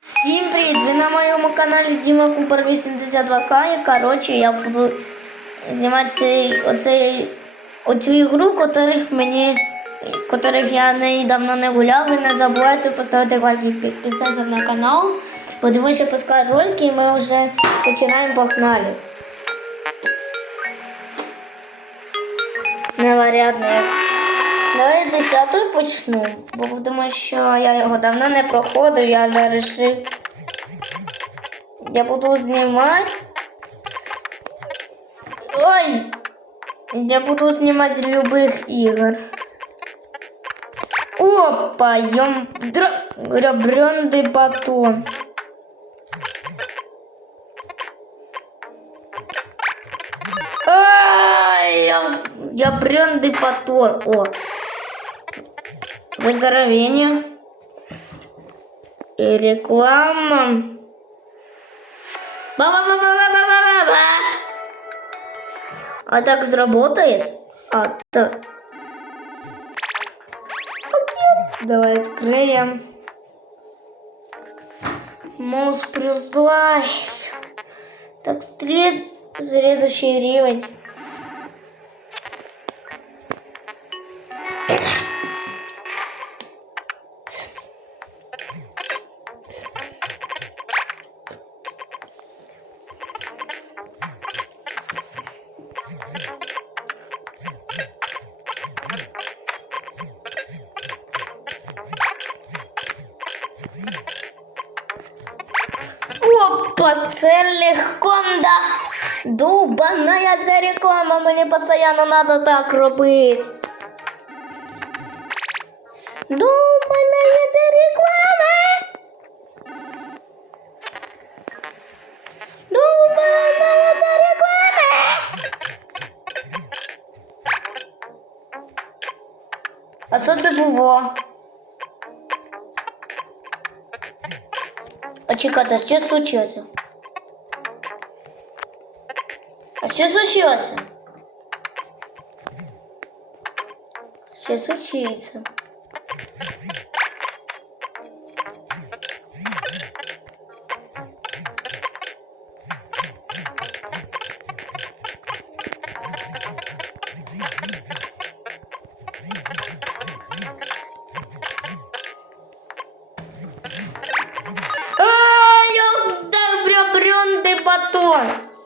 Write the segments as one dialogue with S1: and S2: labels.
S1: Всім привіт! Ви на моєму каналі Діма Купер 82К і коротше я буду знімати цей, оцей, оцю ігру, котрих мені, котрих я не давно не гуляв. Ви не забувайте поставити лайк і підписатися на канал. Подивіться, пускай ролики і ми вже починаємо погнали. Неваріадно як. Давай десятою почну, бо думаю, що я його давно не проходив, я вирішив. Я буду знімати. Ой! Я буду знімати любих ігор. Опа, йом гребренный батон. Ай, я, бренды батон. О. Выздоровление. Реклама. А так сработает? А, так. Пакет. Давай откроем. Моус плюс. Так, след... следующий уровень. Опа, це легконда. Дубаная ця реклама, мені постійно треба так робити. Дубаная ця реклама. Дубаная ця реклама. А що це було? А чекайте, що случилося? А що случилося? Що случиться? 对。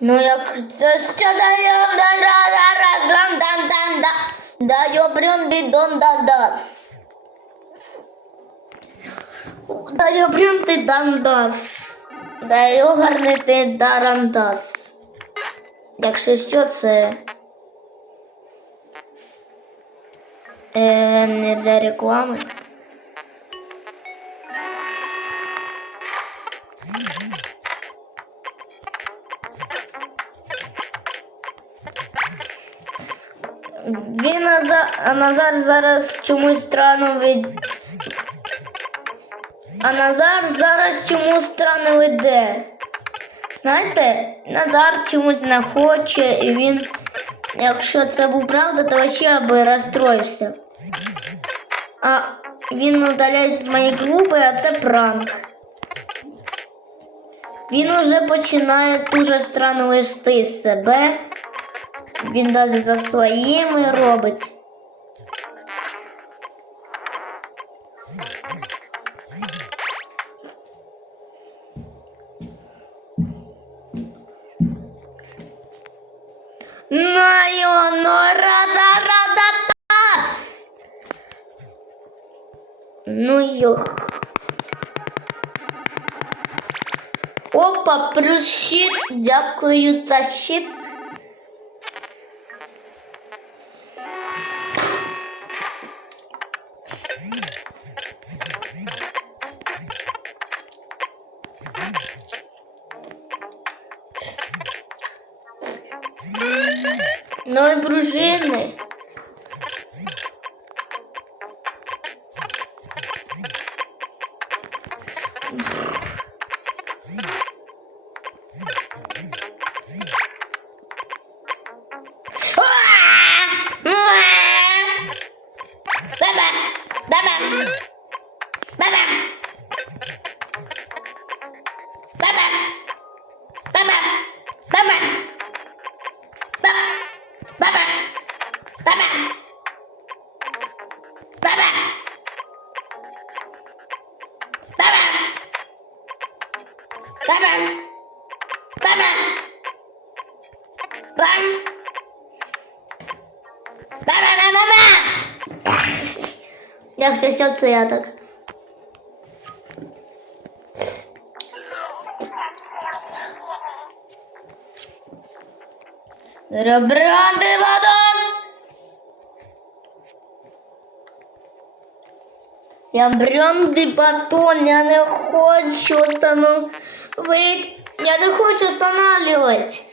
S1: Ну як це що дає дан дан дан да даю брюнди дон дан дас. Даю брюнди дан дас. Даю гарнити дарандас. Якщо що, це е, не для реклами. Він Назар, Назар зараз чомусь странно від. А Назар зараз чомусь странно веде. Знаєте, Назар чомусь не хоче, і він, якщо це був правда, то ще би розстроївся. А він удаляє з моєї групи, а це пранк. Він уже починає дуже странно вести себе. Він навіть за своїми робить. Найоно рада рада пас. Ну йох. Опа, плюс щит. Дякую за щит. Ну і. Baba. Baba. Bak. Baba baba Я все трясется я так. Ребрандый водон! Я брендый батон, я не хочу стану. Остановить. Я не хочу останавливать.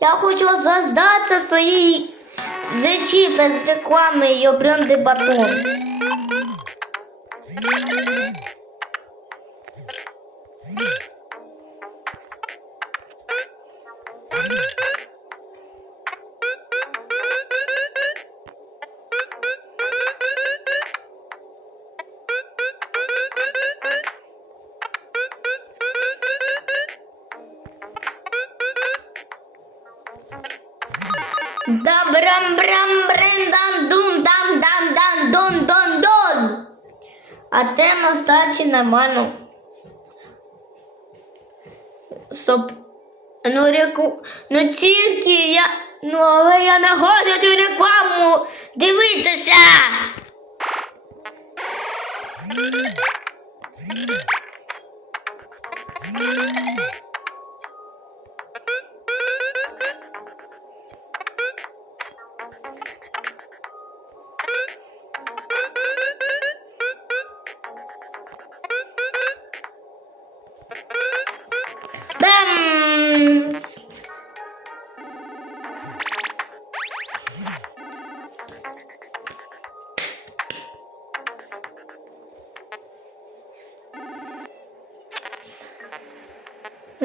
S1: Я хочу создаться своей зачи без рекламы ее бренды батон. Брам брам брин дан дун дан дан дан дон дон дон. А тема стачі нормально. Соп. Ну, реку... ну тільки я. Ну, але я не цю рекламу дивитися.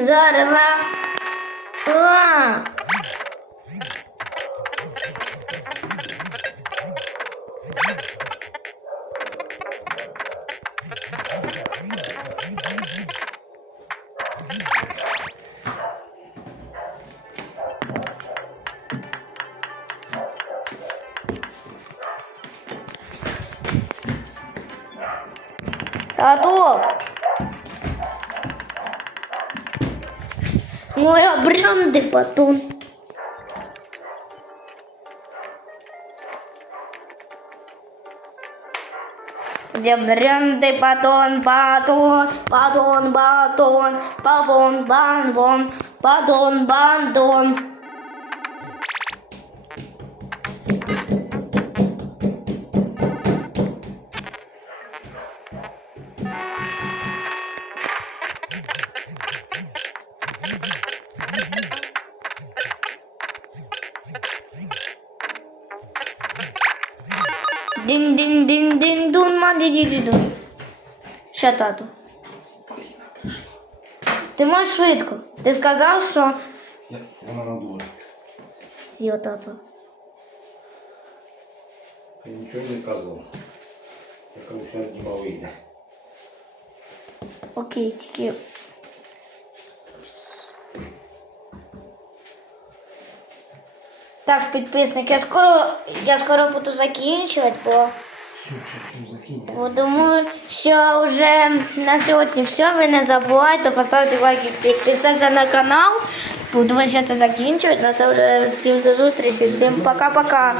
S1: Зараз. А. Тату. Моя бренди батон. Где бренды батон, батон, батон, батон, батон, бан, бон, батон, бандон. Дин дин дин дин дун ман ді ді дун. Ще тату. Ти можеш швидко. Ти сказав, що
S2: Я, вона на дворі.
S1: Йо, тато.
S2: Я нічого не казав. Я кажу, зараз Діма вийде.
S1: Окей, тільки. Так, підписник, я скоро, я скоро буду закінчувати, бо, бо думаю, що вже на сьогодні все. Ви не забувайте поставити лайк і підписатися на канал. Буду ще це закінчувати. На це вже всім до зустрічі, всім пока-пока.